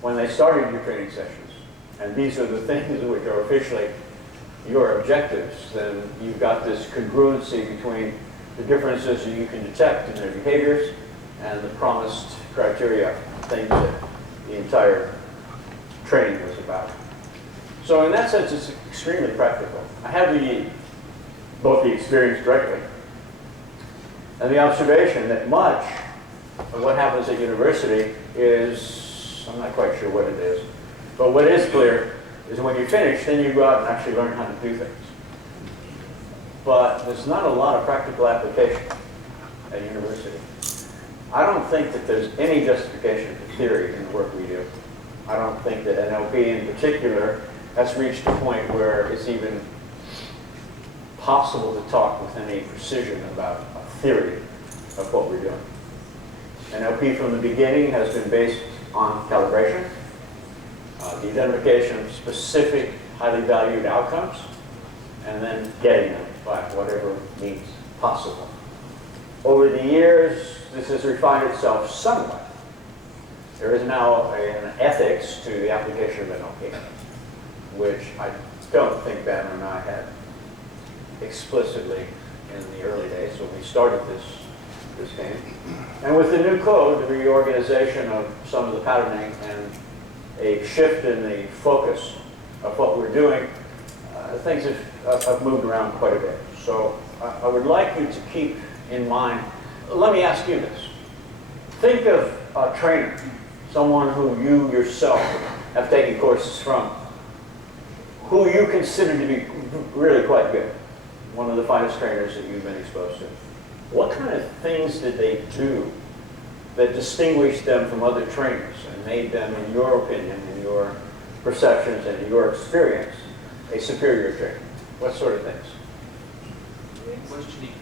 when they started your training sessions, and these are the things which are officially your objectives, then you've got this congruency between the differences that you can detect in their behaviors and the promised criteria, things that the entire training was about. So in that sense, it's extremely practical. I have both the experience directly and the observation that much of what happens at university is, I'm not quite sure what it is, but what is clear is when you finish, then you go out and actually learn how to do things. But there's not a lot of practical application at university. I don't think that there's any justification for theory in the work we do. I don't think that NLP in particular has reached a point where it's even possible to talk with any precision about a theory of what we're doing. NLP from the beginning has been based on calibration, the identification of specific, highly valued outcomes, and then getting them by whatever means possible. Over the years, this has refined itself somewhat. There is now an ethics to the application of NLP, which I don't think Banner and I had explicitly in the early days when we started this game. And with the new code, the reorganization of some of the patterning and a shift in the focus of what we're doing, things have moved around quite a bit. So I would like you to keep in mind, let me ask you this. Think of a trainer, someone who you yourself have taken courses from, who you consider to be really quite good, one of the finest trainers that you've been exposed to. What kind of things did they do that distinguished them from other trainers and made them, in your opinion, in your perceptions, and in your experience, a superior trainer? What sort of things? Questioning.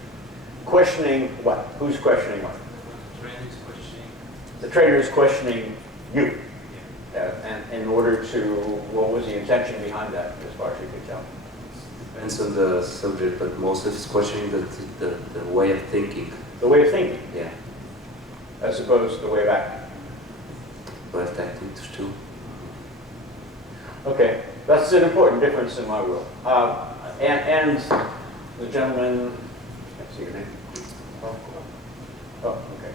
Questioning what? Who's questioning what? The trainer is questioning. The trainer is questioning you. And in order to, what was the intention behind that, as far as you could tell? Depends on the subject, but most of it's questioning the way of thinking. The way of thinking, Yeah. as opposed to the way of acting. Way of acting too. Okay, that's an important difference in my world. And the gentleman, let's see your name. Oh, okay.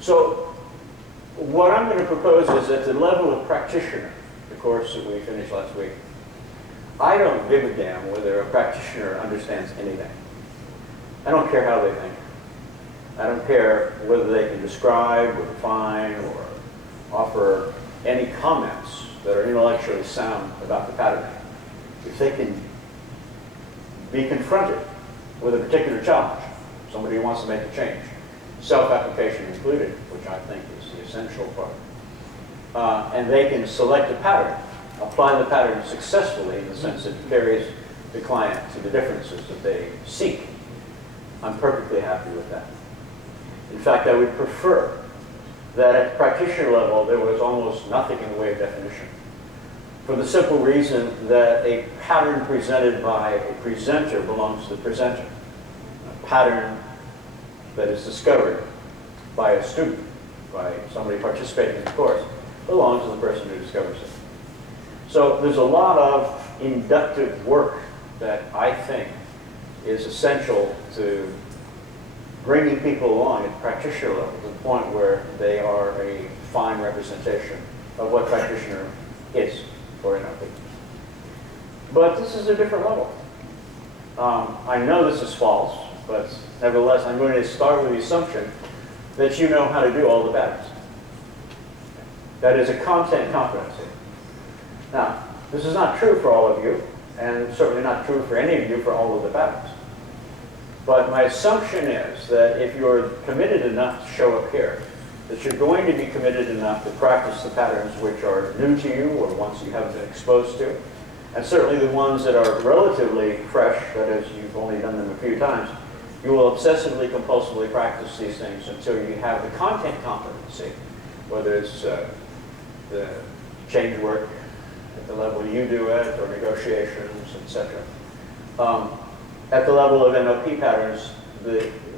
So what I'm going to propose is at the level of practitioner, the course that we finished last week, I don't give a damn whether a practitioner understands anything. I don't care how they think. I don't care whether they can describe or define or offer any comments that are intellectually sound about the patterning. If they can be confronted with a particular challenge, somebody who wants to make a change, self-application included, which I think is the essential part, and they can select a pattern, apply the pattern successfully in the sense that it carries the client to the differences that they seek, I'm perfectly happy with that. In fact, I would prefer that at the practitioner level there was almost nothing in the way of definition, for the simple reason that a pattern presented by a presenter belongs to the presenter. A pattern that is discovered by a student, by somebody participating in the course, belongs to the person who discovers it. So there's a lot of inductive work that I think is essential to bringing people along at the practitioner level to the point where they are a fine representation of what practitioner is for NLP. But this is a different level. I know this is false, but nevertheless, I'm going to start with the assumption that you know how to do all the patterns. That is a content competency. Now, this is not true for all of you, and certainly not true for any of you for all of the patterns. But my assumption is that if you're committed enough to show up here, that you're going to be committed enough to practice the patterns which are new to you or ones you haven't been exposed to, and certainly the ones that are relatively fresh, that is, you've only done them a few times, you will obsessively, compulsively practice these things until you have the content competency, whether it's the change work at the level you do it, or negotiations, etc. At the level of NLP patterns,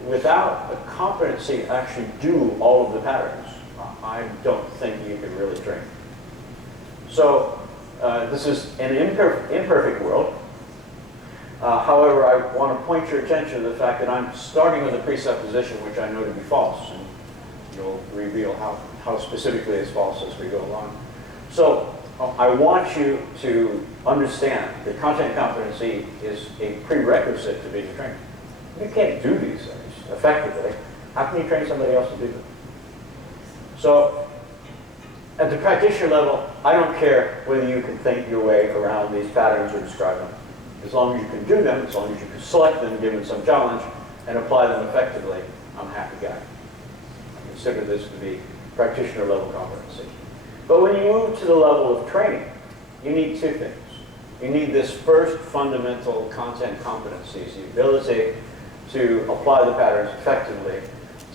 without a competency to actually do all of the patterns, I don't think you can really train. So this is an imperfect world. However, I want to point your attention to the fact that I'm starting with a presupposition which I know to be false, and you'll reveal how specifically it's false as we go along. So I want you to understand that content competency is a prerequisite to being a trainer. You can't do these things effectively. How can you train somebody else to do them? So at the practitioner level, I don't care whether you can think your way around these patterns or describe them. As long as you can do them, as long as you can select them, give them some challenge, and apply them effectively, I'm a happy guy. I consider this to be practitioner level competency. But when you move to the level of training, you need two things. You need this first fundamental content competencies, the ability to apply the patterns effectively,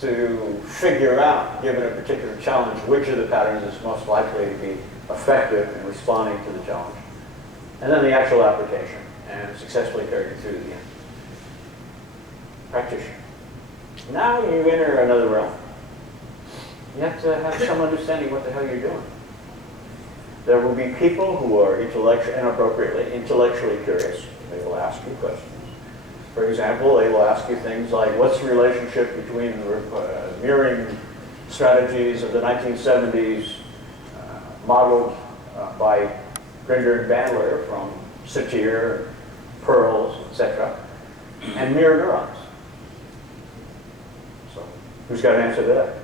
to figure out, given a particular challenge, which of the patterns is most likely to be effective in responding to the challenge. And then the actual application, and successfully carry it through to the end. Practitioner. Now you enter another realm. You have to have some understanding what the hell you're doing. There will be people who are intellectually curious. They will ask you questions. For example, they will ask you things like, what's the relationship between the mirroring strategies of the 1970s modeled by Grinder and Bandler from Satir, Pearls, etc., and mirror neurons? So, who's got an answer to that?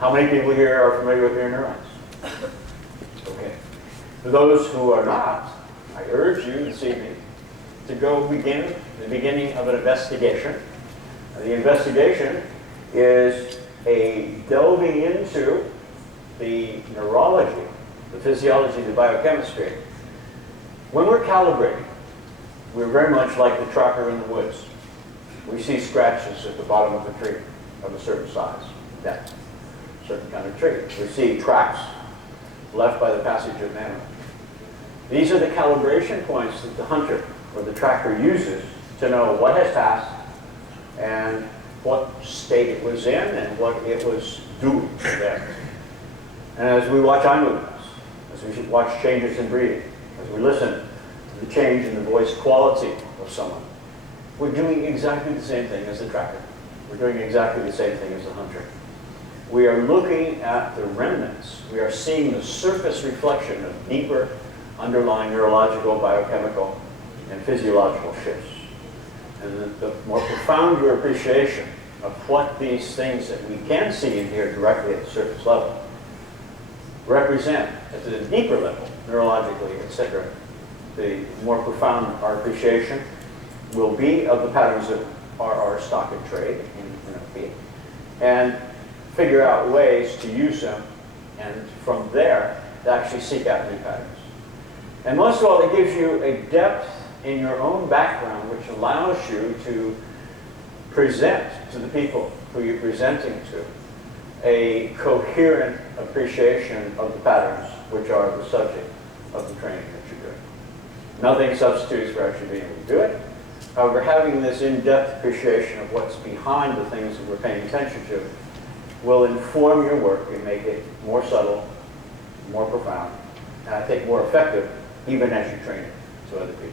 How many people here are familiar with mirror neurons? Okay. For those who are not, I urge you this evening to go begin the beginning of an investigation. The investigation is a delving into the neurology, the physiology, the biochemistry. When we're calibrating, we're very much like the tracker in the woods. We see scratches at the bottom of a tree of a certain size, depth, certain kind of tree. We see tracks left by the passage of man. These are the calibration points that the hunter or the tracker uses to know what has passed and what state it was in and what it was doing there. And as we watch eye movements, as we watch changes in breathing, as we listen to the change in the voice quality of someone, we're doing exactly the same thing as the tracker. We're doing exactly the same thing as the hunter. We are looking at the remnants. We are seeing the surface reflection of deeper underlying neurological, biochemical, and physiological shifts. And the more profound your appreciation of what these things that we can see and hear directly at the surface level represent at the deeper level, neurologically, etc., the more profound our appreciation will be of the patterns that are our stock and trade in NLP, and figure out ways to use them, and from there, to actually seek out new patterns. And most of all, it gives you a depth in your own background which allows you to present to the people who you're presenting to a coherent appreciation of the patterns which are the subject of the training that you're doing. Nothing substitutes for actually being able to do it. However, having this in-depth appreciation of what's behind the things that we're paying attention to will inform your work and make it more subtle, more profound, and I think more effective, even as you train it to other people.